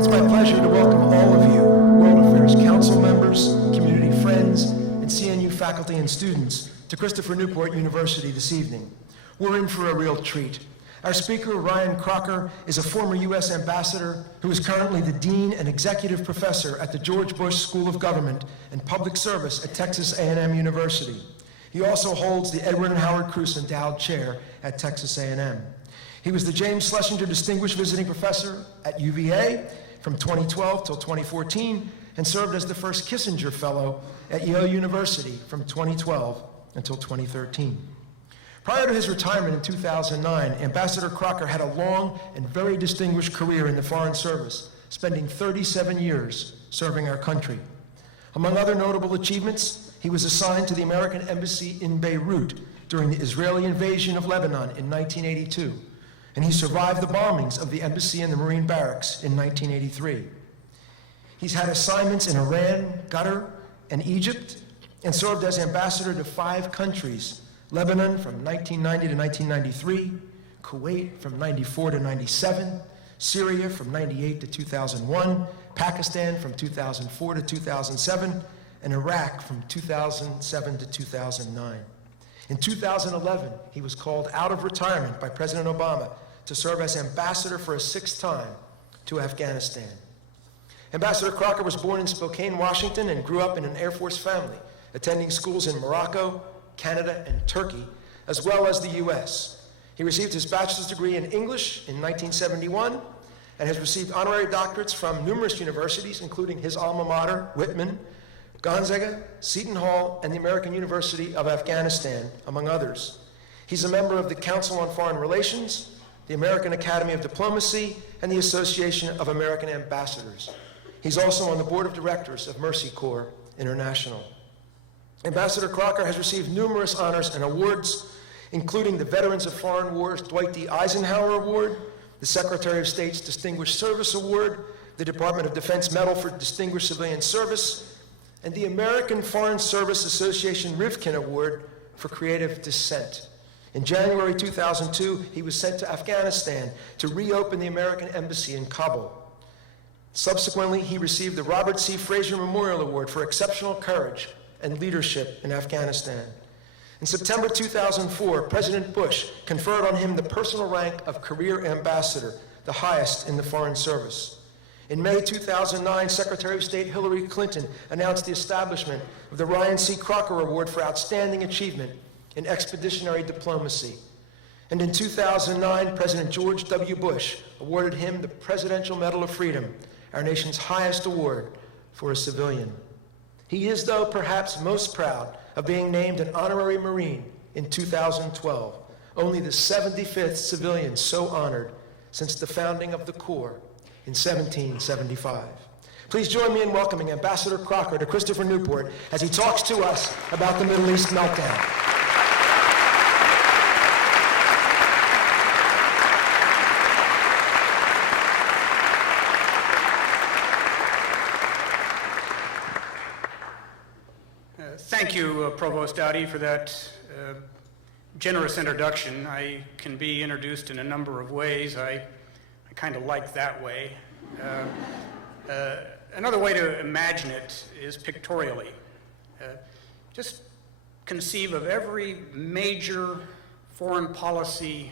It's my pleasure to welcome all of you, World Affairs Council members, community friends, and CNU faculty and students to Christopher Newport University this evening. We're in for a real treat. Our speaker, Ryan Crocker, is a former U.S. ambassador who is currently the dean and executive professor at the George Bush School of Government and Public Service at Texas A&M University. He also holds the Edward and Howard Cruse Endowed Chair at Texas A&M. He was the James Schlesinger Distinguished Visiting Professor at UVA from 2012 till 2014 and served as the first Kissinger Fellow at Yale University from 2012 until 2013. Prior to his retirement in 2009, Ambassador Crocker had a long and very distinguished career in the Foreign Service, spending 37 years serving our country. Among other notable achievements, he was assigned to the American Embassy in Beirut during the Israeli invasion of Lebanon in 1982, and he survived the bombings of the embassy and the Marine Barracks in 1983. He's had assignments in Iran, Qatar, and Egypt, and served as ambassador to 5 countries: Lebanon from 1990 to 1993, Kuwait from 94 to 97, Syria from 98 to 2001, Pakistan from 2004 to 2007, and Iraq from 2007 to 2009. In 2011, he was called out of retirement by President Obama to serve as ambassador for a 6th time to Afghanistan. Ambassador Crocker was born in Spokane, Washington, and grew up in an Air Force family, attending schools in Morocco, Canada, and Turkey, as well as the US. He received his bachelor's degree in English in 1971 and has received honorary doctorates from numerous universities, including his alma mater, Whitman, Gonzaga, Seton Hall, and the American University of Afghanistan, among others. He's a member of the Council on Foreign Relations, the American Academy of Diplomacy, and the Association of American Ambassadors. He's also on the board of directors of Mercy Corps International. Ambassador Crocker has received numerous honors and awards, including the Veterans of Foreign Wars Dwight D. Eisenhower Award, the Secretary of State's Distinguished Service Award, the Department of Defense Medal for Distinguished Civilian Service, and the American Foreign Service Association Rivkin Award for Creative Dissent. In January 2002, he was sent to Afghanistan to reopen the American Embassy in Kabul. Subsequently, he received the Robert C. Fraser Memorial Award for exceptional courage and leadership in Afghanistan. In September 2004, President Bush conferred on him the personal rank of Career Ambassador, the highest in the Foreign Service. In May 2009, Secretary of State Hillary Clinton announced the establishment of the Ryan C. Crocker Award for Outstanding Achievement in Expeditionary Diplomacy. And in 2009, President George W. Bush awarded him the Presidential Medal of Freedom, our nation's highest award for a civilian. He is, though, perhaps most proud of being named an honorary Marine in 2012, only the 75th civilian so honored since the founding of the Corps in 1775. Please join me in welcoming Ambassador Crocker to Christopher Newport as he talks to us about the Middle East meltdown. Thank you, Provost Dowdy, for that generous introduction. I can be introduced in a number of ways. I kind of like that way. Another way to imagine it is pictorially. Just conceive of every major foreign policy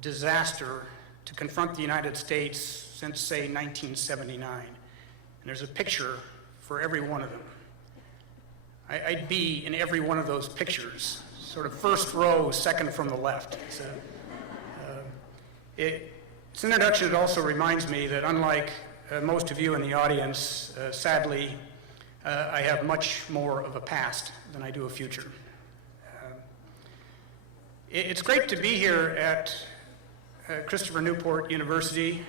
disaster to confront the United States since, say, 1979. And there's a picture for every one of them. I'd be in every one of those pictures, sort of first row, second from the left. Its introduction, it also reminds me that unlike most of you in the audience, sadly, I have much more of a past than I do a future. It's great to be here at Christopher Newport University.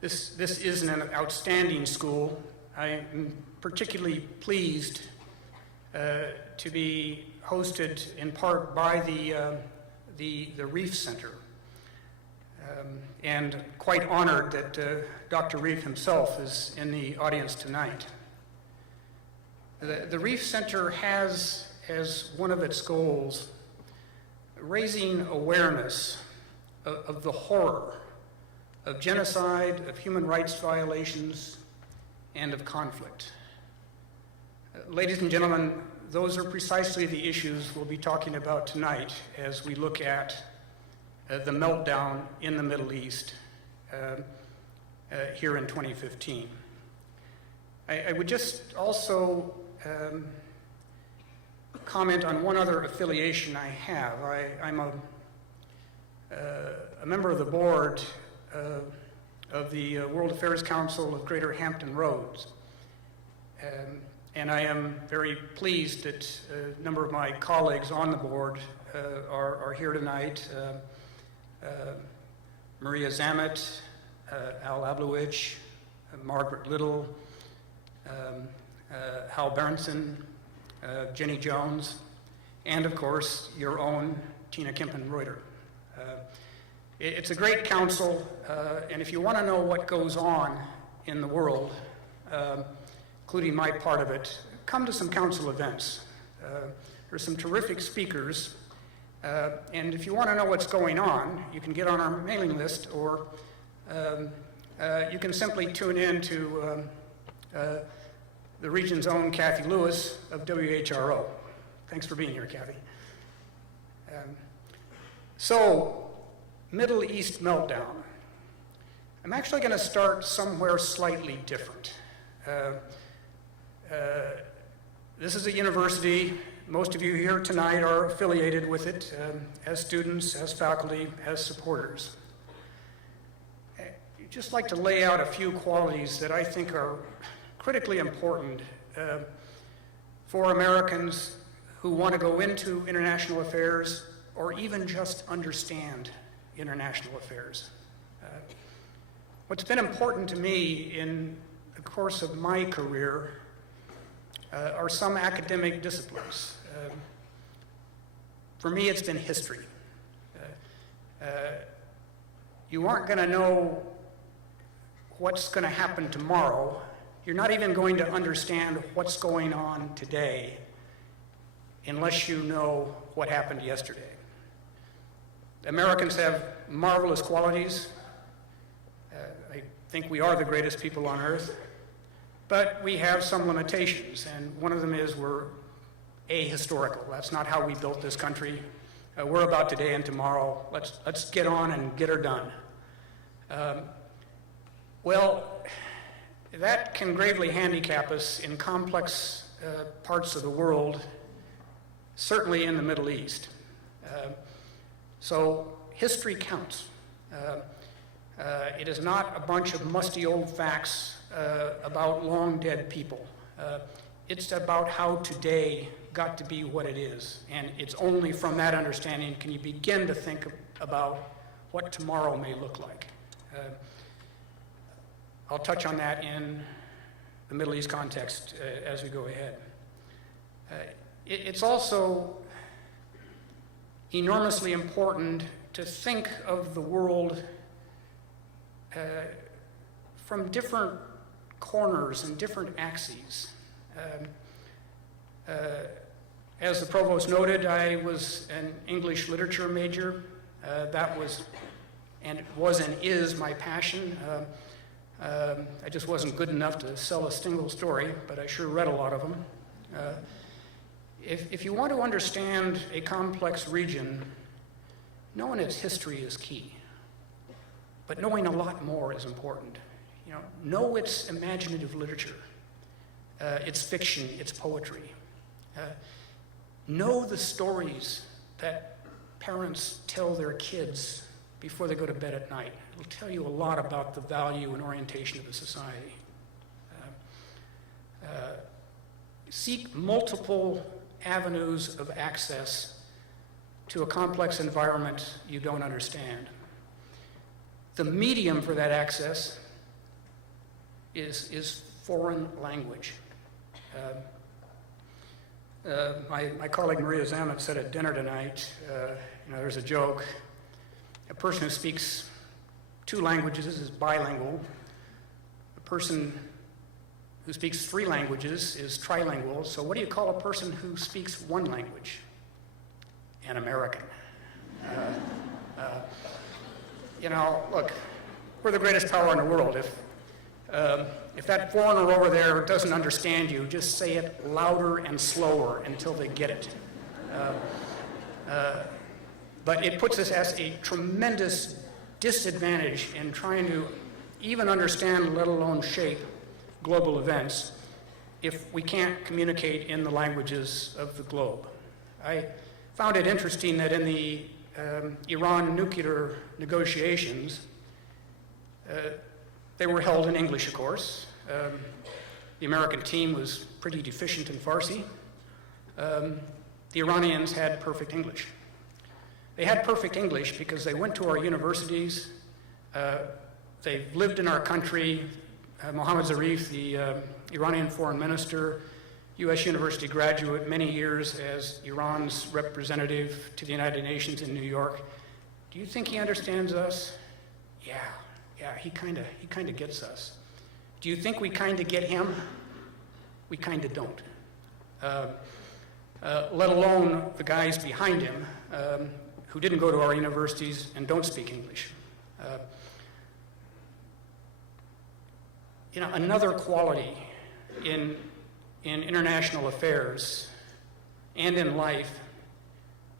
This is an outstanding school. I'm particularly pleased to be hosted in part by the Reiff Center, and quite honored that Dr. Reiff himself is in the audience tonight. The Reiff Center has as one of its goals raising awareness of the horror of genocide, of human rights violations, and of conflict. Ladies and gentlemen, those are precisely the issues we'll be talking about tonight as we look at the meltdown in the Middle East here in 2015. I would just also comment on one other affiliation I have. I'm a member of the board of the World Affairs Council of Greater Hampton Roads. And I am very pleased that a number of my colleagues on the board are here tonight. Maria Zamet, Al Ablowich, Margaret Little, Hal Berenson, Jenny Jones, and of course, your own Tina Kempen-Reuter. It's a great council, and if you want to know what goes on in the world, including my part of it, come to some council events. There's some terrific speakers, and if you want to know what's going on, you can get on our mailing list, or you can simply tune in to the region's own Kathy Lewis of WHRO. Thanks for being here, Kathy. So, Middle East meltdown. I'm actually going to start somewhere slightly different. This is a university. Most of you here tonight are affiliated with it as students, as faculty, as supporters. I'd just like to lay out a few qualities that I think are critically important for Americans who want to go into international affairs or even just understand international affairs. What's been important to me in the course of my career are some academic disciplines. For me, it's been history. You aren't going to know what's going to happen tomorrow. You're not even going to understand what's going on today unless you know what happened yesterday. Americans have marvelous qualities. I think we are the greatest people on earth, but we have some limitations, and one of them is we're ahistorical. That's not how we built this country. We're about today and tomorrow. Let's get on and get her done. Well, that can gravely handicap us in complex parts of the world, certainly in the Middle East. So history counts. It is not a bunch of musty old facts about long dead people. It's about how today got to be what it is. And it's only from that understanding can you begin to think about what tomorrow may look like. I'll touch on that in the Middle East context as we go ahead. It's also enormously important to think of the world from different corners and different axes. As the provost noted, I was an English literature major. That was and is my passion. I just wasn't good enough to sell a single story, but I sure read a lot of them. If you want to understand a complex region, knowing its history is key. But knowing a lot more is important. Know its imaginative literature, its fiction, its poetry. Know the stories that parents tell their kids before they go to bed at night. It'll tell you a lot about the value and orientation of a society. Seek multiple avenues of access to a complex environment you don't understand. The medium for that access is foreign language. My colleague Maria Zamet said at dinner tonight, there's a joke. A person who speaks 2 languages is bilingual. A person who speaks 3 languages is trilingual. So what do you call a person who speaks 1 language? An American. Look, we're the greatest power in the world. If that foreigner over there doesn't understand you, just say it louder and slower until they get it. But it puts us at a tremendous disadvantage in trying to even understand, let alone shape, global events if we can't communicate in the languages of the globe. I found it interesting that in the Iran nuclear negotiations, they were held in English, of course. The American team was pretty deficient in Farsi. The Iranians had perfect English. They had perfect English because they went to our universities, they've lived in our country. Mohammad Zarif, the Iranian foreign minister, U.S. University graduate, many years as Iran's representative to the United Nations in New York. Do you think he understands us? Yeah, he kind of gets us. Do you think we kind of get him? We kind of don't. Let alone the guys behind him who didn't go to our universities and don't speak English. Another quality in international affairs and in life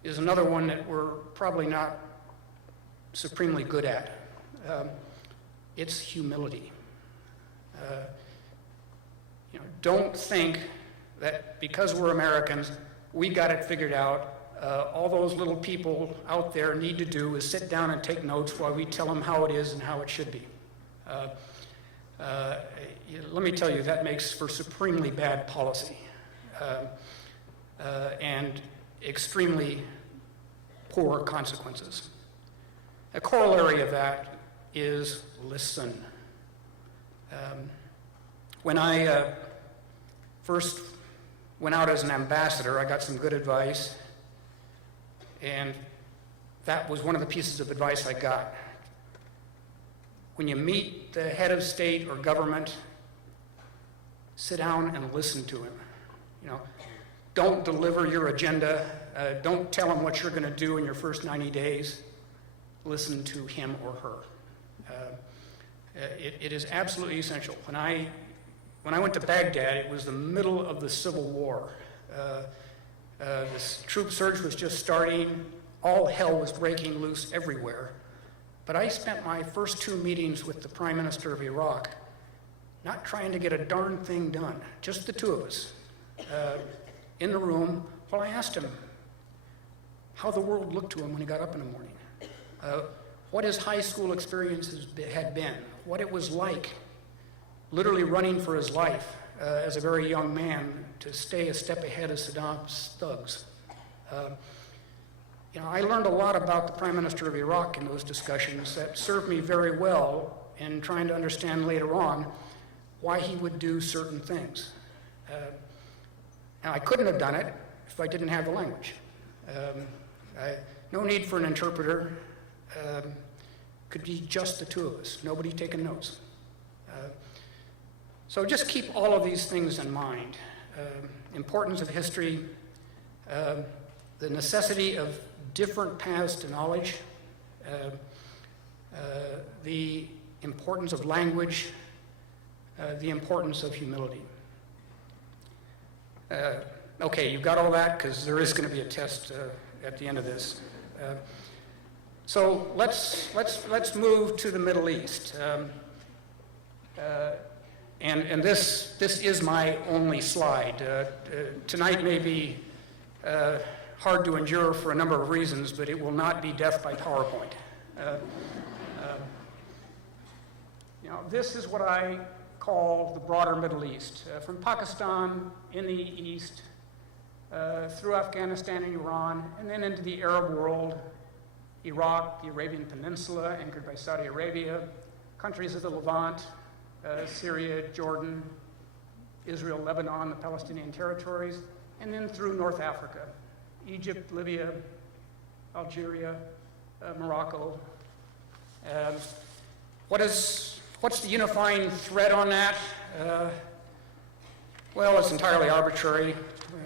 is another one that we're probably not supremely good at. It's humility. Don't think that because we're Americans, we got it figured out. All those little people out there need to do is sit down and take notes while we tell them how it is and how it should be. Let me tell you, that makes for supremely bad policy and extremely poor consequences. A corollary of that is listen. When I first went out as an ambassador, I got some good advice, and that was one of the pieces of advice I got. When you meet the head of state or government, sit down and listen to him. Don't deliver your agenda. Don't tell him what you're going to do in your first 90 days. Listen to him or her. It is absolutely essential. When I went to Baghdad, it was the middle of the Civil War. This troop surge was just starting. All hell was breaking loose everywhere. But I spent my first 2 meetings with the Prime Minister of Iraq not trying to get a darn thing done, just the two of us in the room, while I asked him how the world looked to him when he got up in the morning, what his high school experiences had been, what it was like literally running for his life as a very young man to stay a step ahead of Saddam's thugs. I learned a lot about the Prime Minister of Iraq in those discussions that served me very well in trying to understand later on why he would do certain things. Now, I couldn't have done it if I didn't have the language. No need for an interpreter. Could be just the two of us, nobody taking notes. So just keep all of these things in mind. Importance of history, the necessity of different paths to knowledge, the importance of language, the importance of humility. Okay, you've got all that because there is going to be a test at the end of this. So let's move to the Middle East. And this is my only slide. Tonight may be hard to endure for a number of reasons, but it will not be death by PowerPoint. This is what I call the broader Middle East. From Pakistan in the east, through Afghanistan and Iran, and then into the Arab world, Iraq, the Arabian Peninsula, anchored by Saudi Arabia, countries of the Levant, Syria, Jordan, Israel, Lebanon, the Palestinian territories, and then through North Africa, Egypt, Libya, Algeria, Morocco. What's the unifying thread on that? Well, it's entirely arbitrary.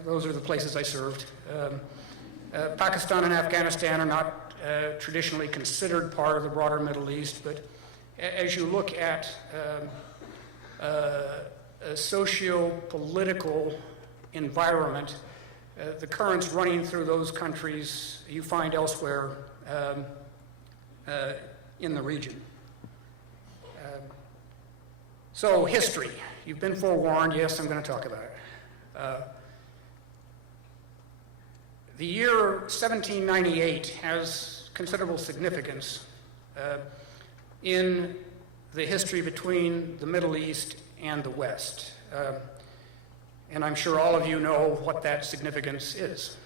Those are the places I served. Pakistan and Afghanistan are not traditionally considered part of the broader Middle East, but as you look at a socio-political environment, the currents running through those countries you find elsewhere in the region. So history, you've been forewarned. Yes, I'm going to talk about it. The year 1798 has considerable significance in the history between the Middle East and the West. And I'm sure all of you know what that significance is.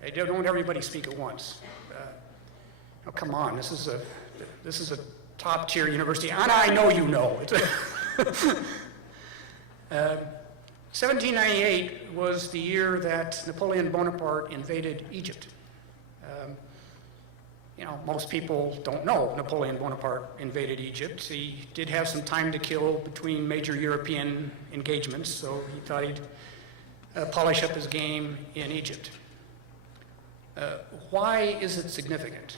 Hey, don't everybody speak at once. Oh, come on, this is a top-tier university, and I know you know. 1798 was the year that Napoleon Bonaparte invaded Egypt. Most people don't know Napoleon Bonaparte invaded Egypt. He did have some time to kill between major European engagements, so he thought he'd polish up his game in Egypt. Why is it significant?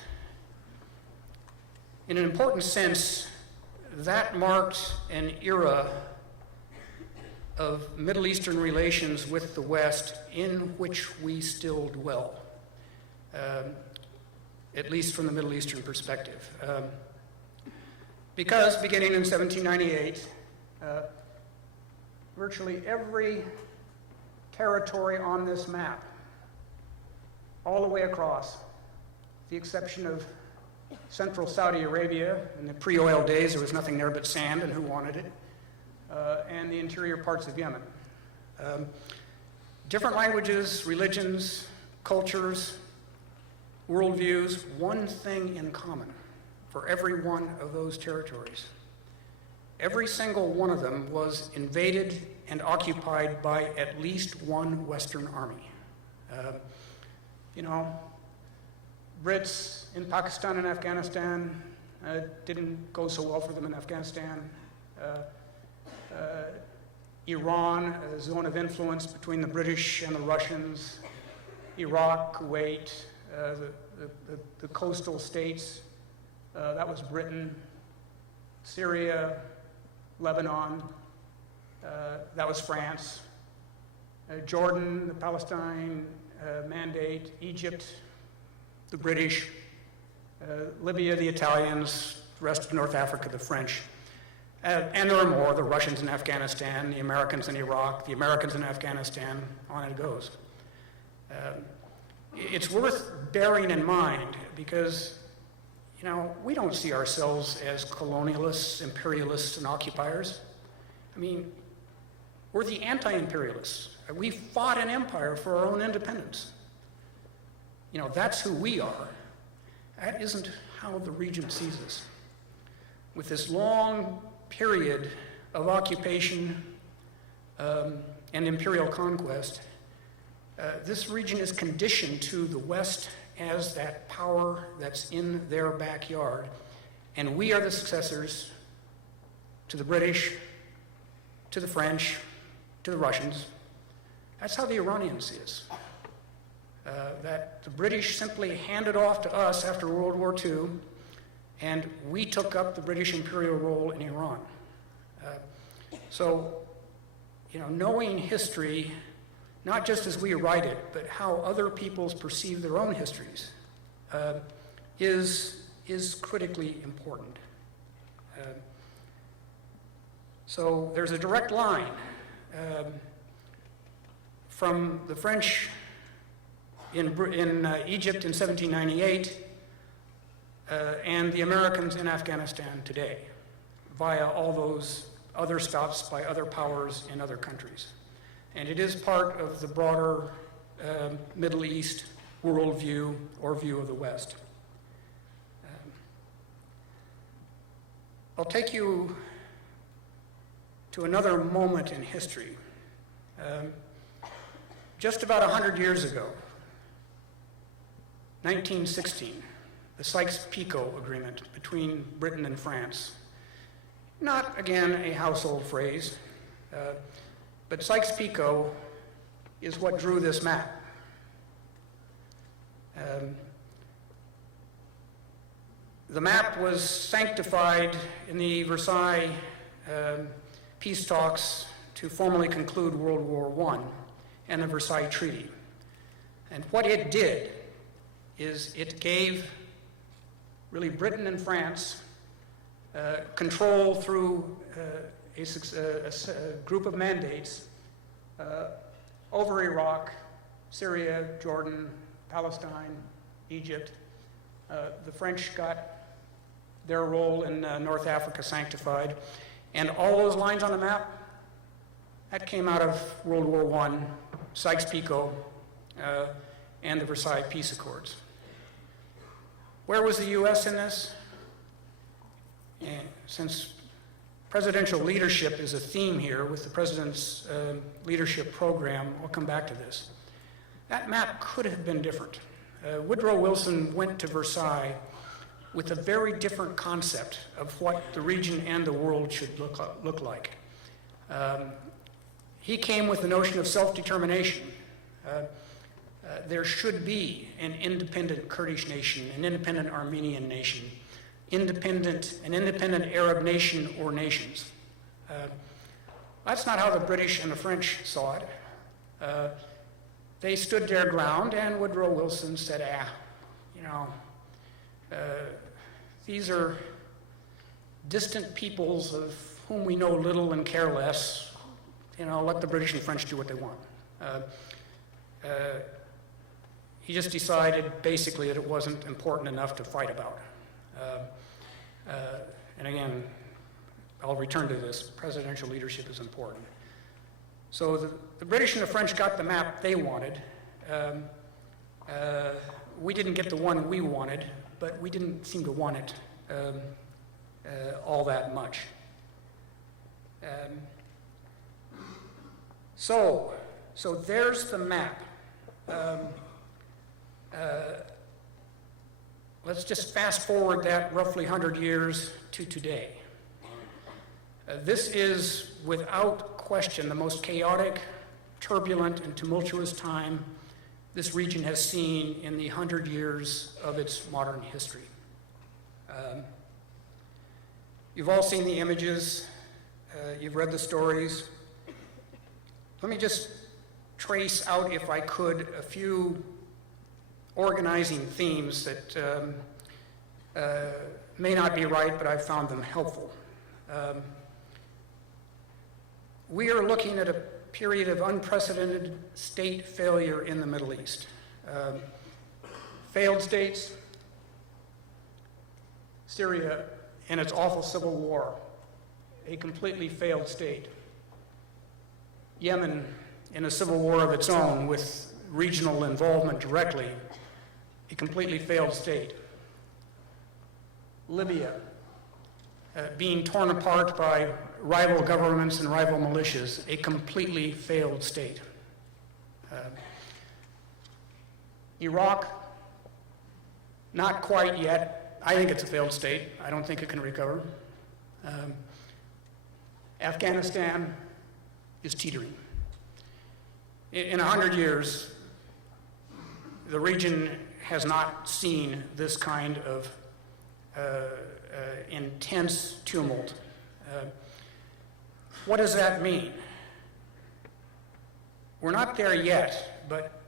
In an important sense, that marked an era of Middle Eastern relations with the West in which we still dwell, at least from the Middle Eastern perspective. Because beginning in 1798, virtually every territory on this map, all the way across, with the exception of central Saudi Arabia. In the pre-oil days, there was nothing there but sand, and who wanted it? And the interior parts of Yemen. Different languages, religions, cultures, worldviews, one thing in common for every one of those territories. Every single one of them was invaded and occupied by at least one Western army. Brits in Pakistan and Afghanistan didn't go so well for them in Afghanistan. Iran, a zone of influence between the British and the Russians. Iraq, Kuwait, the coastal states, that was Britain. Syria, Lebanon, that was France. Jordan, the Palestine Mandate, Egypt, the British, Libya, the Italians, the rest of North Africa, the French. And there are more, the Russians in Afghanistan, the Americans in Iraq, the Americans in Afghanistan, on it goes. It's worth bearing in mind because, we don't see ourselves as colonialists, imperialists, and occupiers. I mean, we're the anti-imperialists. We fought an empire for our own independence. That's who we are. That isn't how the region sees us. With this long period of occupation and imperial conquest, this region is conditioned to the West as that power that's in their backyard. And we are the successors to the British, to the French, to the Russians. That's how the Iranian sees us. That the British simply handed off to us after World War II, and we took up the British imperial role in Iran. So, knowing history, not just as we write it, but how other peoples perceive their own histories, is critically important. So there's a direct line from the French in Egypt in 1798 and the Americans in Afghanistan today via all those other stops by other powers in other countries. And it is part of the broader Middle East worldview or view of the West. I'll take you to another moment in history. Just about 100 years ago, 1916, the Sykes-Picot Agreement between Britain and France. Not, again, a household phrase, but Sykes-Picot is what drew this map. The map was sanctified in the Versailles peace talks to formally conclude World War I and the Versailles Treaty. And what it did is it gave really Britain and France control through a group of mandates over Iraq, Syria, Jordan, Palestine, Egypt. The French got their role in North Africa sanctified. And all those lines on the map, that came out of World War I, Sykes-Picot, and the Versailles Peace Accords. Where was the U.S. in this? And since presidential leadership is a theme here with the president's leadership program, I'll come back to this. That map could have been different. Woodrow Wilson went to Versailles with a very different concept of what the region and the world should look like. He came with the notion of self-determination. There should be an independent Kurdish nation, an independent Armenian nation, an independent Arab nation or nations. That's not how the British and the French saw it. They stood their ground, and Woodrow Wilson said, these are distant peoples of whom we know little and care less. Let the British and French do what they want. He just decided basically that it wasn't important enough to fight about. And again, I'll return to this. Presidential leadership is important. So the British and the French got the map they wanted. We didn't get the one we wanted, but we didn't seem to want it all that much. So there's the map. Let's just fast forward that roughly 100 years to today. This is, without question, the most chaotic, turbulent, and tumultuous time this region has seen in the 100 years of its modern history. You've all seen the images. You've read the stories. Let me just trace out, if I could, a few organizing themes that may not be right, but I've found them helpful. We are looking at a period of unprecedented state failure in the Middle East. Failed states, Syria and its awful civil war, a completely failed state. Yemen in a civil war of its own with regional involvement directly, a completely failed state. Libya, being torn apart by rival governments and rival militias, a completely failed state. Iraq, not quite yet. I think it's a failed state. I don't think it can recover. Afghanistan is teetering. In 100 years, the region has not seen this kind of intense tumult. What does that mean? We're not there yet, but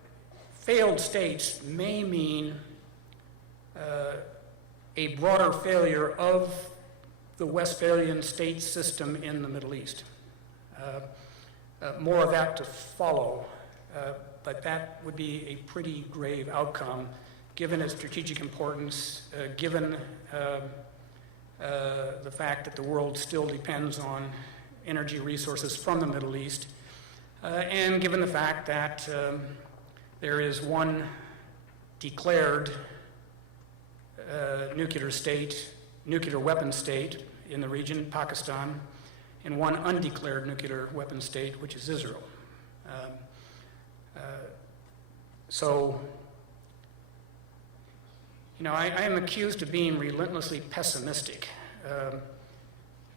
failed states may mean a broader failure of the Westphalian state system in the Middle East. More of that to follow, but that would be a pretty grave outcome given its strategic importance, given the fact that the world still depends on energy resources from the Middle East, and given the fact that there is one declared nuclear weapon state in the region, Pakistan, and one undeclared nuclear weapon state, which is Israel. I am accused of being relentlessly pessimistic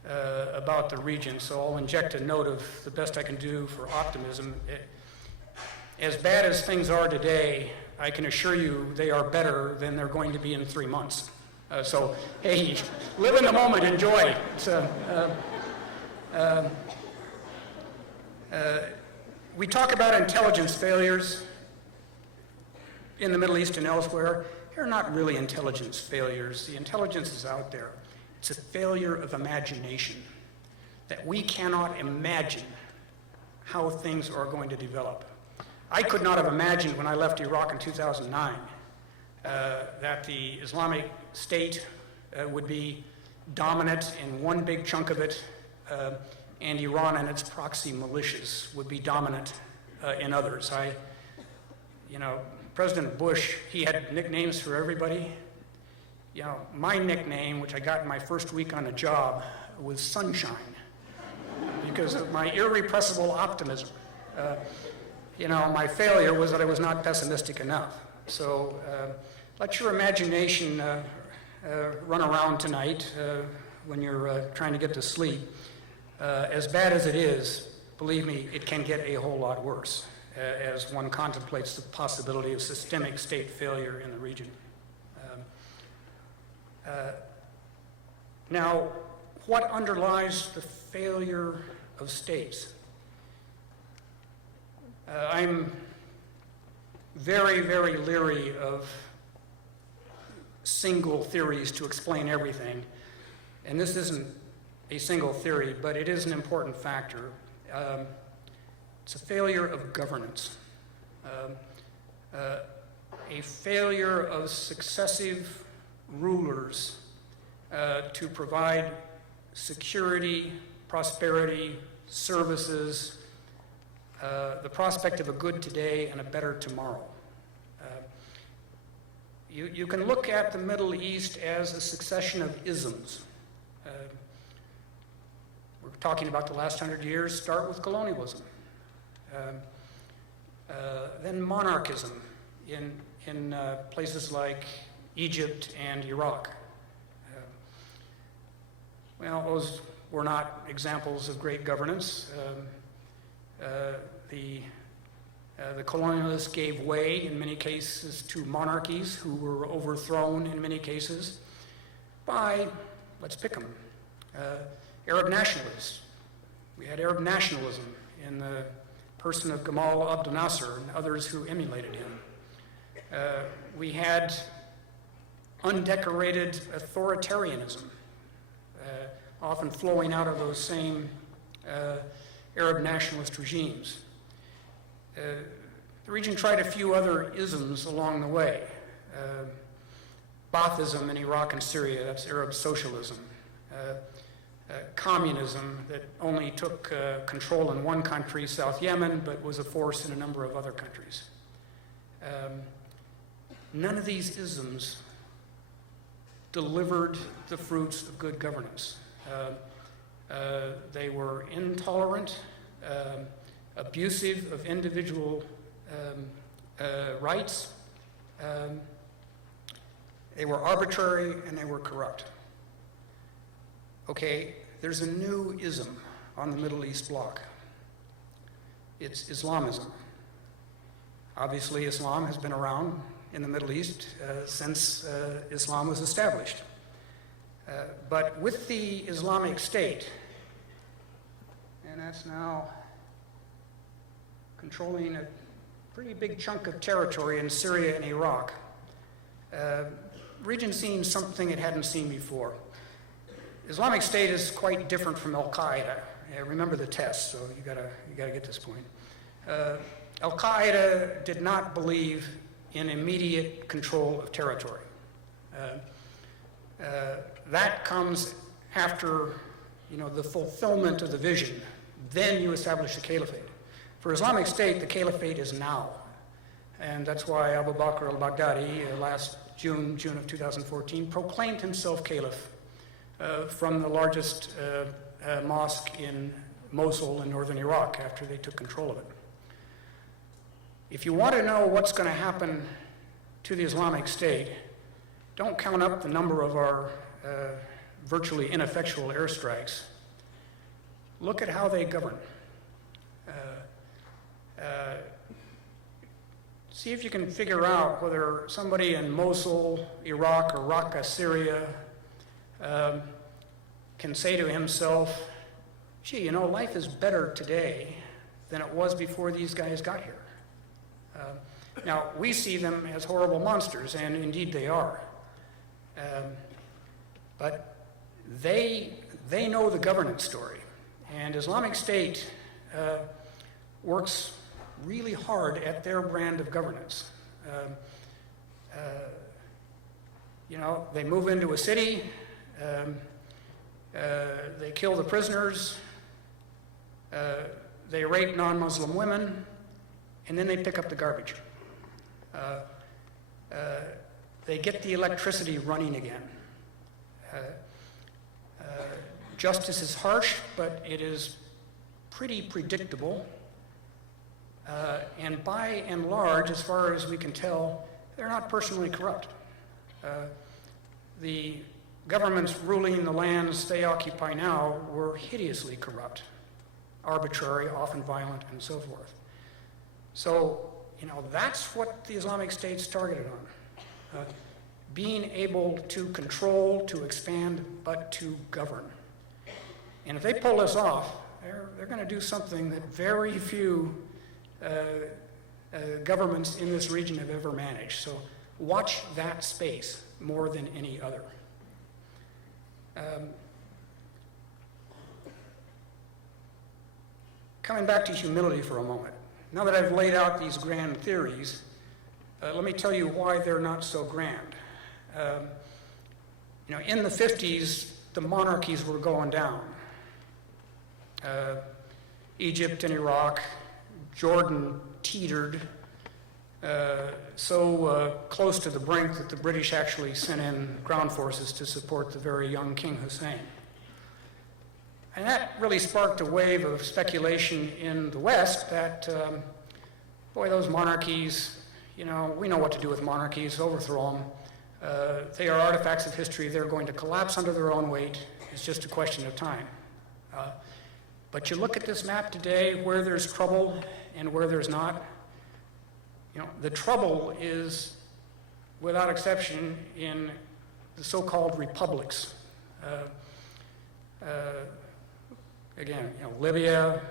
about the region, so I'll inject a note of the best I can do for optimism. As bad as things are today, I can assure you they are better than they're going to be in 3 months. So, hey, live in the moment, enjoy. We talk about intelligence failures in the Middle East and elsewhere. They're not really intelligence failures. The intelligence is out there. It's a failure of imagination, that we cannot imagine how things are going to develop. I could not have imagined when I left Iraq in 2009 that the Islamic State would be dominant in one big chunk of it, and Iran and its proxy militias would be dominant in others. President Bush, he had nicknames for everybody. My nickname, which I got in my first week on the job, was Sunshine, because of my irrepressible optimism. My failure was that I was not pessimistic enough. So let your imagination run around tonight when you're trying to get to sleep. As bad as it is, believe me, it can get a whole lot worse as one contemplates the possibility of systemic state failure in the region. Now, what underlies the failure of states? I'm very, very leery of single theories to explain everything, and this isn't a single theory, but it is an important factor. It's a failure of governance, a failure of successive rulers to provide security, prosperity, services, the prospect of a good today and a better tomorrow. You can look at the Middle East as a succession of isms. We're talking about the last 100 years. Start with colonialism. Then monarchism in places like Egypt and Iraq. Those were not examples of great governance. The colonialists gave way in many cases to monarchies who were overthrown in many cases by, let's pick them, Arab nationalists. We had Arab nationalism in the person of Gamal Abdel Nasser and others who emulated him. We had undecorated authoritarianism, often flowing out of those same Arab nationalist regimes. The region tried a few other isms along the way. Baathism in Iraq and Syria, that's Arab socialism. Communism that only took control in one country, South Yemen, but was a force in a number of other countries. None of these isms delivered the fruits of good governance. They were intolerant, abusive of individual rights. They were arbitrary and they were corrupt. Okay, there's a new ism on the Middle East bloc. It's Islamism. Obviously, Islam has been around in the Middle East since Islam was established. But with the Islamic State, and that's now controlling a pretty big chunk of territory in Syria and Iraq, the region's seen something it hadn't seen before. Islamic State is quite different from Al-Qaeda. Remember the test, so you gotta get this point. Al-Qaeda did not believe in immediate control of territory. That comes after, the fulfillment of the vision. Then you establish the caliphate. For Islamic State, the caliphate is now. And that's why Abu Bakr al-Baghdadi, last June of 2014, proclaimed himself caliph from the largest mosque in Mosul in northern Iraq after they took control of it. If you want to know what's going to happen to the Islamic State, don't count up the number of our virtually ineffectual airstrikes. Look at how they govern. see if you can figure out whether somebody in Mosul, Iraq, or Raqqa, Syria, can say to himself, gee, you know, life is better today than it was before these guys got here. Now, we see them as horrible monsters, and indeed they are. But they know the governance story. And Islamic State works really hard at their brand of governance. You know, they move into a city, they kill the prisoners, they rape non-Muslim women, and then they pick up the garbage. They get the electricity running again. Justice is harsh, but it is pretty predictable. And by and large, as far as we can tell, they're not personally corrupt. The governments ruling the lands they occupy now were hideously corrupt, arbitrary, often violent, and so forth. So, you know, that's what the Islamic State's targeted on. Being able to control, to expand, but to govern. And if they pull this off, they're going to do something that very few governments in this region have ever managed. So watch that space more than any other. Coming back to humility for a moment. Now that I've laid out these grand theories, let me tell you why they're not so grand. You know, in the 50s, the monarchies were going down. Egypt and Iraq, Jordan teetered so close to the brink that the British actually sent in ground forces to support the very young King Hussein. And that really sparked a wave of speculation in the West that, boy, those monarchies, you know, we know what to do with monarchies, overthrow them. They are artifacts of history. They're going to collapse under their own weight. It's just a question of time. But you look at this map today, where there's trouble and where there's not. You know, the trouble is, without exception, in the so-called republics. Again, you know, Libya,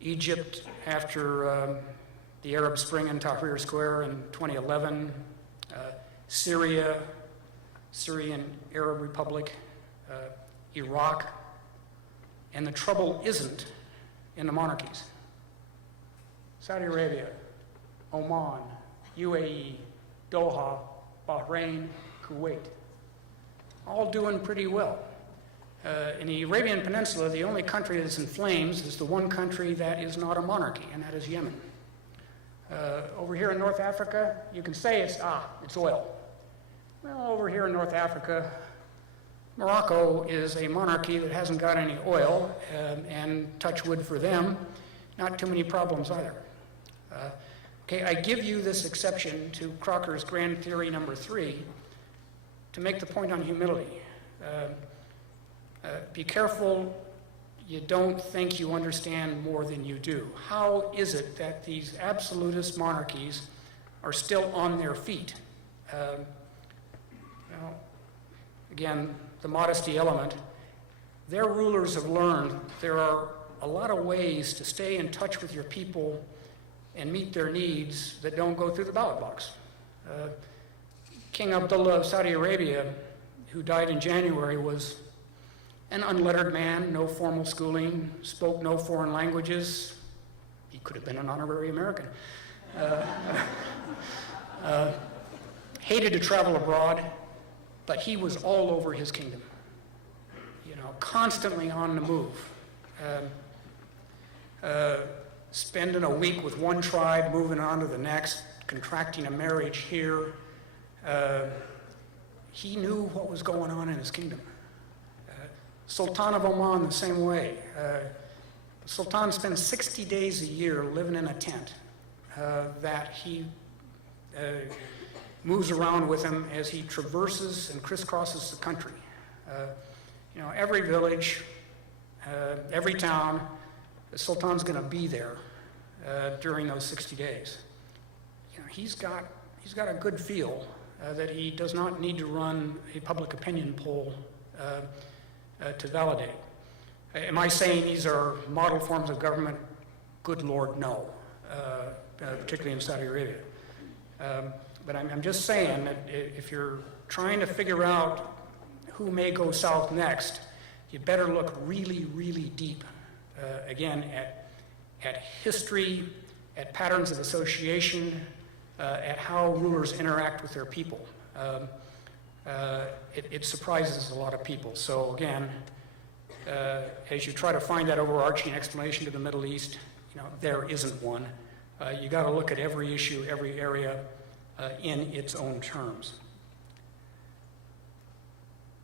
Egypt after the Arab Spring in Tahrir Square in 2011, Syria, Syrian Arab Republic, Iraq, and the trouble isn't in the monarchies. Saudi Arabia, Oman, UAE, Doha, Bahrain, Kuwait, all doing pretty well. In the Arabian Peninsula, the only country that's in flames is the one country that is not a monarchy, and that is Yemen. Over here in North Africa, you can say it's oil. Well, over here in North Africa, Morocco is a monarchy that hasn't got any oil, and touch wood for them, not too many problems either. Okay, I give you this exception to Crocker's grand theory number 3 to make the point on humility. Be careful you don't think you understand more than you do. How is it that these absolutist monarchies are still on their feet? You know, again, the modesty element. Their rulers have learned there are a lot of ways to stay in touch with your people and meet their needs that don't go through the ballot box. King Abdullah of Saudi Arabia, who died in January, was an unlettered man, no formal schooling, spoke no foreign languages. He could have been an honorary American. Hated to travel abroad, but he was all over his kingdom. You know, constantly on the move. Spending a week with one tribe, moving on to the next, contracting a marriage here. He knew what was going on in his kingdom. Sultan of Oman, the same way. Sultan spends 60 days a year living in a tent that he moves around with him as he traverses and crisscrosses the country. You know, every village, every town, the Sultan's going to be there during those 60 days. he's got a good feel that he does not need to run a public opinion poll to validate. Am I saying these are model forms of government? Good Lord, no, particularly in Saudi Arabia. But I'm just saying that if you're trying to figure out who may go south next, you better look really, really deep, again, at history, at patterns of association, at how rulers interact with their people. It surprises a lot of people. So again, as you try to find that overarching explanation to the Middle East, there isn't one. You got to look at every issue, every area in its own terms.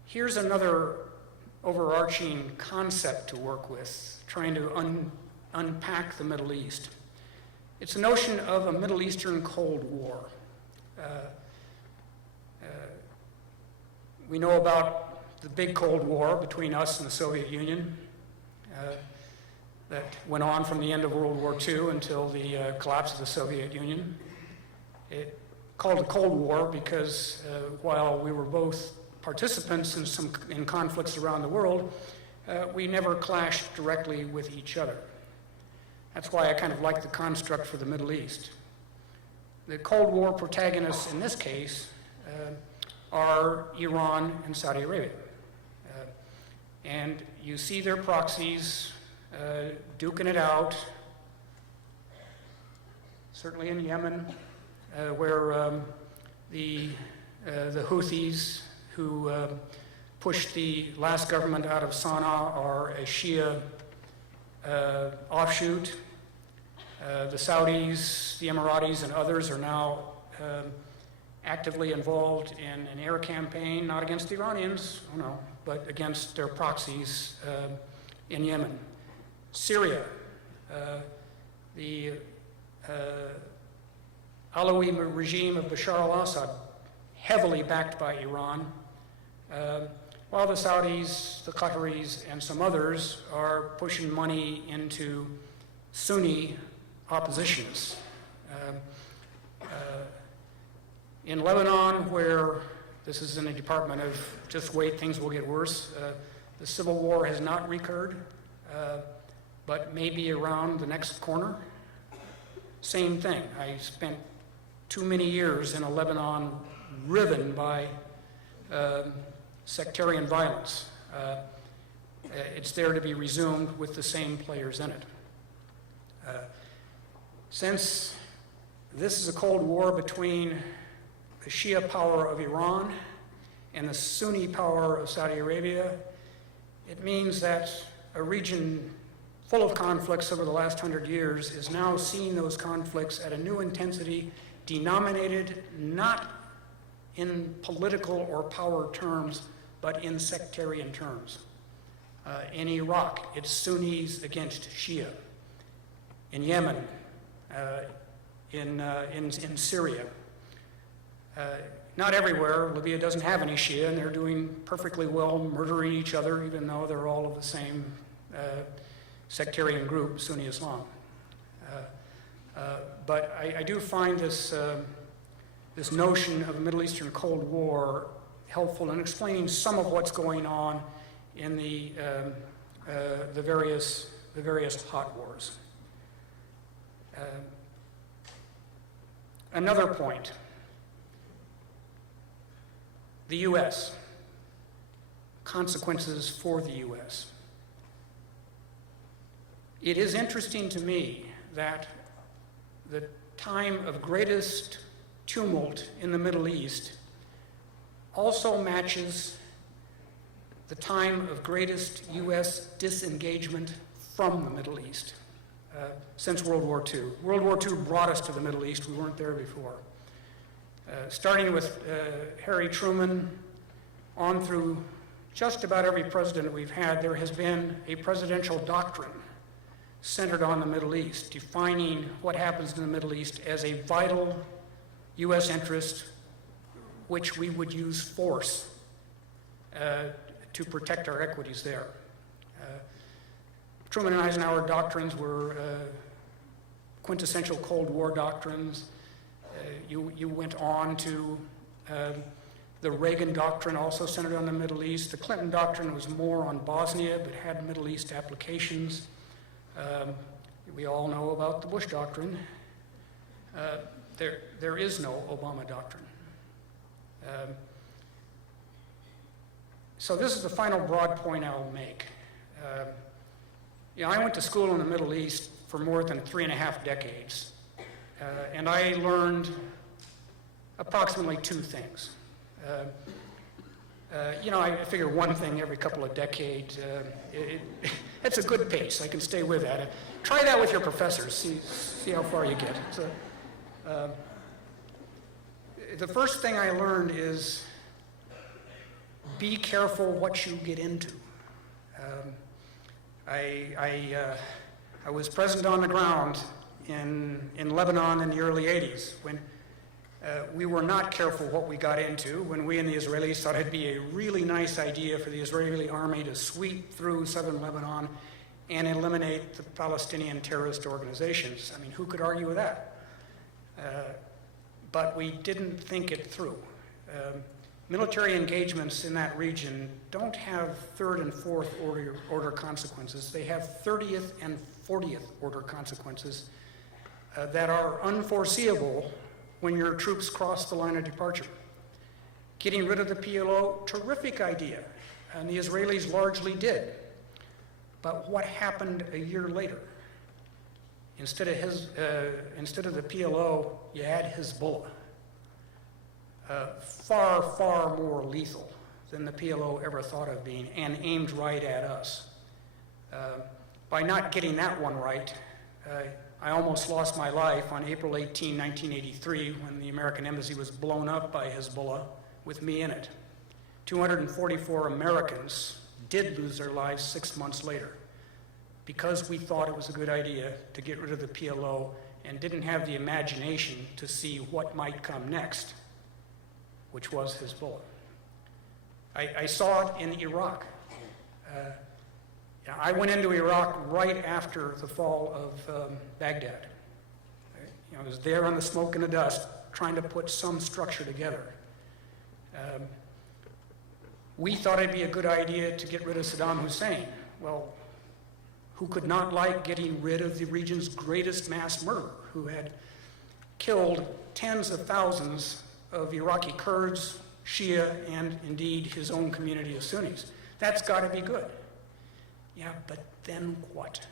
Here's another overarching concept to work with, trying to unpack the Middle East. It's a notion of a Middle Eastern Cold War. We know about the big Cold War between us and the Soviet Union that went on from the end of World War II until the collapse of the Soviet Union. It called a Cold War because while we were both participants in conflicts around the world, we never clashed directly with each other. That's why I kind of like the construct for the Middle East. The Cold War protagonists in this case are Iran and Saudi Arabia. And you see their proxies duking it out, certainly in Yemen, where the Houthis, who pushed the last government out of Sana'a, are a Shia offshoot. The Saudis, the Emiratis, and others are now actively involved in an air campaign, not against the Iranians, no, but against their proxies in Yemen. Syria, the Alawi regime of Bashar al-Assad, heavily backed by Iran, while the Saudis, the Qataris, and some others are pushing money into Sunni oppositionists. In Lebanon, where this is in the department of just wait, things will get worse, the civil war has not recurred, but maybe around the next corner. Same thing. I spent too many years in a Lebanon riven by sectarian violence. It's there to be resumed with the same players in it. Since this is a Cold War between the Shia power of Iran and the Sunni power of Saudi Arabia, it means that a region full of conflicts over the last 100 years is now seeing those conflicts at a new intensity, denominated not in political or power terms, but in sectarian terms. In Iraq, it's Sunnis against Shia. In Yemen, in Syria. Not everywhere. Libya doesn't have any Shia, and they're doing perfectly well murdering each other, even though they're all of the same sectarian group, Sunni Islam. But I do find this notion of a Middle Eastern Cold War helpful in explaining some of what's going on in the various hot wars. Another point, the U.S., consequences for the U.S. It is interesting to me that the time of greatest tumult in the Middle East also matches the time of greatest U.S. disengagement from the Middle East since World War II. World War II brought us to the Middle East. We weren't there before. Starting with Harry Truman on through just about every president we've had, there has been a presidential doctrine centered on the Middle East, defining what happens in the Middle East as a vital U.S. interest which we would use force to protect our equities there. Truman and Eisenhower doctrines were quintessential Cold War doctrines. You went on to the Reagan Doctrine, also centered on the Middle East. The Clinton Doctrine was more on Bosnia, but had Middle East applications. We all know about the Bush Doctrine. There is no Obama Doctrine. So this is the final broad point I'll make. I went to school in the Middle East for more than 3.5 decades, and I learned approximately 2 things. I figure one thing every couple of decades. It's a good pace. I can stay with that. Try that with your professors. See how far you get. So, the first thing I learned is be careful what you get into. I was present on the ground in Lebanon in the early 80s when we were not careful what we got into, when we and the Israelis thought it'd be a really nice idea for the Israeli army to sweep through southern Lebanon and eliminate the Palestinian terrorist organizations. I mean, who could argue with that? But we didn't think it through. Military engagements in that region don't have third and fourth order consequences. They have 30th and 40th order consequences that are unforeseeable when your troops cross the line of departure. Getting rid of the PLO, terrific idea, and the Israelis largely did. But what happened a year later? Instead of the PLO, you had Hezbollah. Far, far more lethal than the PLO ever thought of being, and aimed right at us. By not getting that one right, I almost lost my life on April 18, 1983, when the American embassy was blown up by Hezbollah, with me in it. 244 Americans did lose their lives 6 months later, because we thought it was a good idea to get rid of the PLO and didn't have the imagination to see what might come next, which was Hezbollah. I saw it in Iraq. I went into Iraq right after the fall of Baghdad. I was there on the smoke and the dust, trying to put some structure together. We thought it'd be a good idea to get rid of Saddam Hussein. Well, who could not like getting rid of the region's greatest mass murderer, who had killed tens of thousands of Iraqi Kurds, Shia, and indeed his own community of Sunnis? That's got to be good. Yeah, but then what?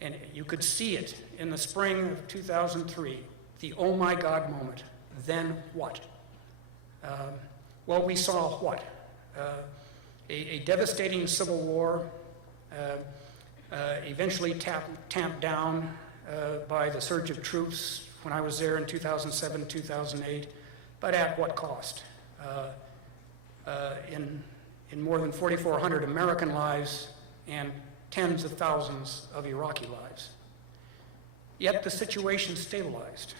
And you could see it in the spring of 2003, the oh my God moment. Then what? Well, we saw what? A devastating civil war, eventually tamped down by the surge of troops when I was there in 2007, 2008, but at what cost? In more than 4,400 American lives and tens of thousands of Iraqi lives. Yet the situation stabilized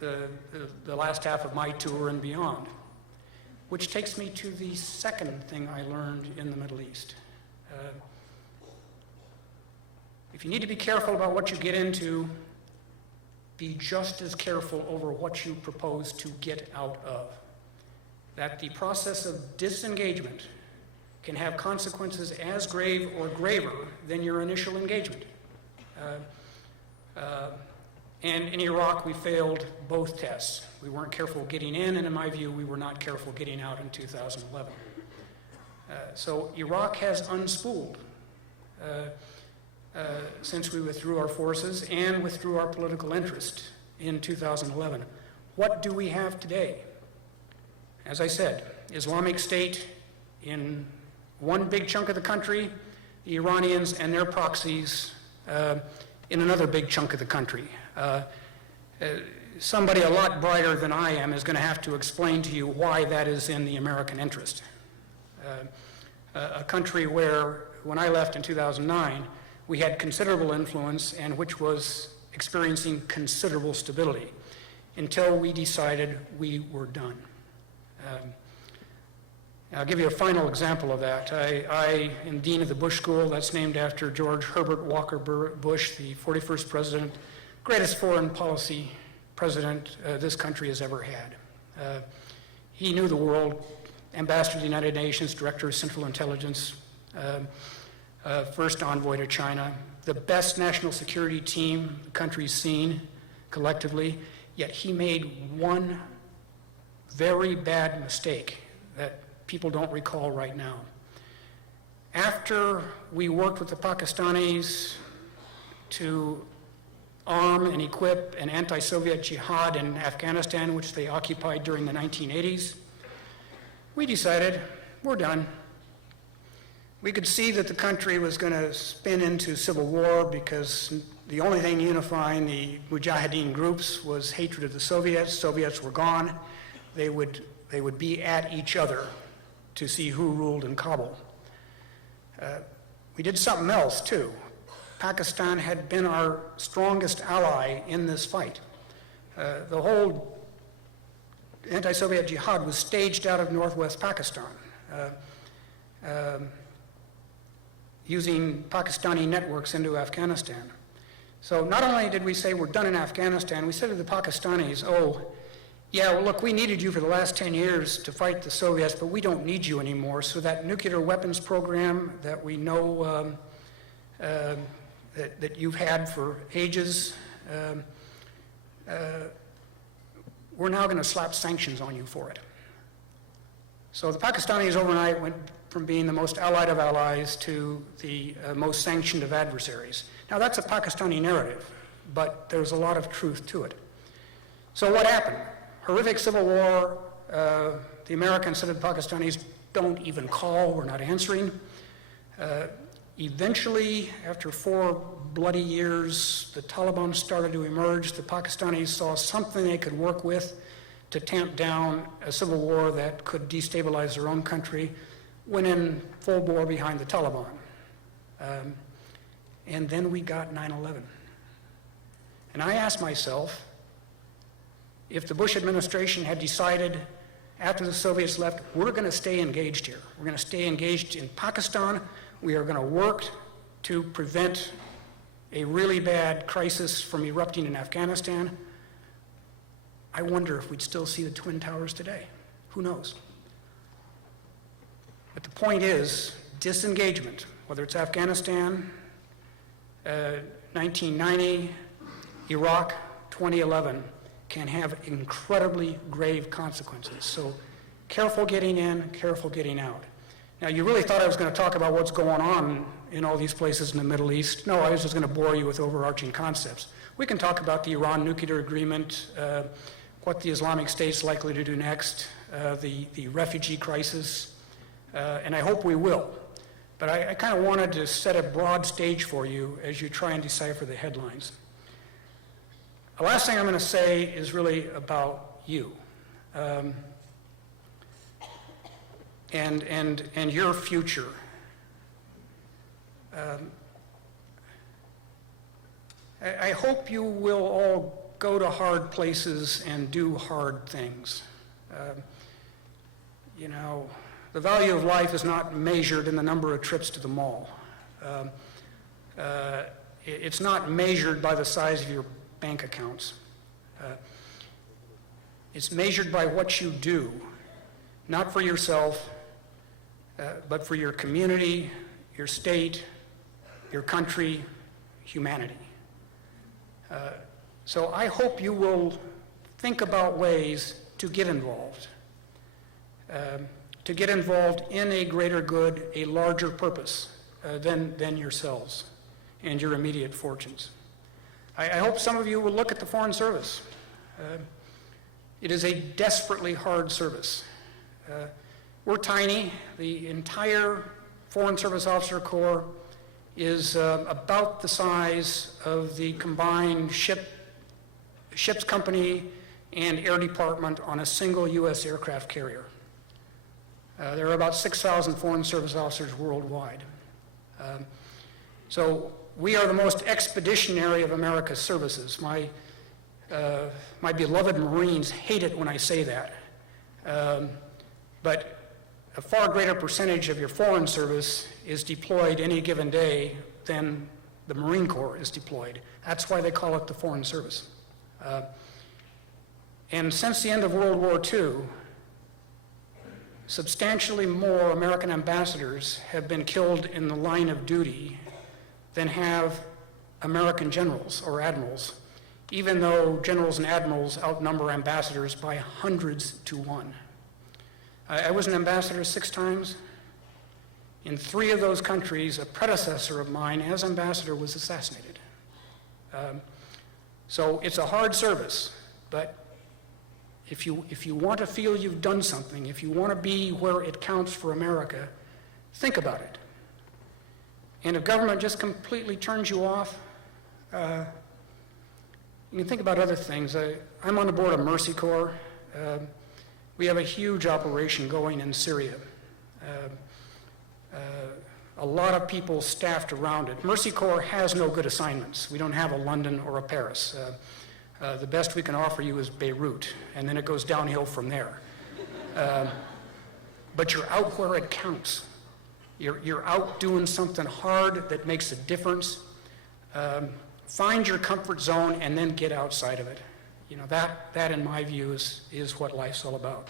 the last half of my tour and beyond, which takes me to the second thing I learned in the Middle East. If you need to be careful about what you get into, be just as careful over what you propose to get out of. That the process of disengagement can have consequences as grave or graver than your initial engagement. And in Iraq, we failed both tests. We weren't careful getting in, and in my view, we were not careful getting out in 2011. So Iraq has unspooled since we withdrew our forces and withdrew our political interest in 2011. What do we have today? As I said, Islamic State in one big chunk of the country, the Iranians and their proxies in another big chunk of the country. Somebody a lot brighter than I am is going to have to explain to you why that is in the American interest. A country where, when I left in 2009, we had considerable influence and which was experiencing considerable stability until we decided we were done. I'll give you a final example of that. I am dean of the Bush School. That's named after George Herbert Walker Bush, the 41st president, greatest foreign policy president this country has ever had. He knew the world, Ambassador to the United Nations, Director of Central Intelligence, first envoy to China, the best national security team the country's seen collectively, yet he made one very bad mistake that people don't recall right now. After we worked with the Pakistanis to arm and equip an anti-Soviet jihad in Afghanistan, which they occupied during the 1980s, we decided we're done. We could see that the country was going to spin into civil war because the only thing unifying the Mujahideen groups was hatred of the Soviets. Soviets were gone. They would be at each other to see who ruled in Kabul. We did something else, too. Pakistan had been our strongest ally in this fight. The whole anti-Soviet jihad was staged out of northwest Pakistan, using Pakistani networks into Afghanistan. So not only did we say we're done in Afghanistan, we said to the Pakistanis, oh, yeah, well, look, we needed you for the last 10 years to fight the Soviets, but we don't need you anymore. So that nuclear weapons program that we know that you've had for ages, we're now going to slap sanctions on you for it. So the Pakistanis overnight went from being the most allied of allies to the most sanctioned of adversaries. Now that's a Pakistani narrative, but there's a lot of truth to it. So what happened? Horrific civil war. The Americans said to the Pakistanis, don't even call, we're not answering. Eventually, after 4 bloody years, the Taliban started to emerge. The Pakistanis saw something they could work with to tamp down a civil war that could destabilize their own country, went in full bore behind the Taliban. And then we got 9/11. And I asked myself, if the Bush administration had decided after the Soviets left, we're going to stay engaged here. We're going to stay engaged in Pakistan. We are going to work to prevent a really bad crisis from erupting in Afghanistan. I wonder if we'd still see the Twin Towers today. Who knows? But the point is, disengagement, whether it's Afghanistan, 1990, Iraq, 2011, can have incredibly grave consequences. So careful getting in, careful getting out. Now, you really thought I was going to talk about what's going on in all these places in the Middle East. No, I was just going to bore you with overarching concepts. We can talk about the Iran nuclear agreement, what the Islamic State's likely to do next, the refugee crisis, and I hope we will. But I kind of wanted to set a broad stage for you as you try and decipher the headlines. The last thing I'm going to say is really about you and your future. I hope you will all go to hard places and do hard things. You know, the value of life is not measured in the number of trips to the mall. It's not measured by the size of your bank accounts. It's measured by what you do, not for yourself, but for your community, your state, your country, humanity. So I hope you will think about ways to get involved in a greater good, a larger purpose than yourselves and your immediate fortunes. I hope some of you will look at the Foreign Service. It is a desperately hard service. We're tiny. The entire Foreign Service Officer Corps is about the size of the combined ship's company and Air Department on a single U.S. aircraft carrier. There are about 6,000 Foreign Service officers worldwide. So we are the most expeditionary of America's services. My beloved Marines hate it when I say that. But a far greater percentage of your Foreign Service is deployed any given day than the Marine Corps is deployed. That's why they call it the Foreign Service. And since the end of World War II, substantially more American ambassadors have been killed in the line of duty than have American generals or admirals, even though generals and admirals outnumber ambassadors by hundreds to one. I was an ambassador 6 times. In 3 of those countries, a predecessor of mine as ambassador was assassinated. So it's a hard service, but if you want to feel you've done something, if you want to be where it counts for America, think about it. And if government just completely turns you off, you can think about other things. I'm on the board of Mercy Corps. We have a huge operation going in Syria. A lot of people staffed around it. Mercy Corps has no good assignments. We don't have a London or a Paris. The best we can offer you is Beirut, and then it goes downhill from there. But you're out where it counts. You're out doing something hard that makes a difference. Find your comfort zone and then get outside of it. You know, that in my view is what life's all about.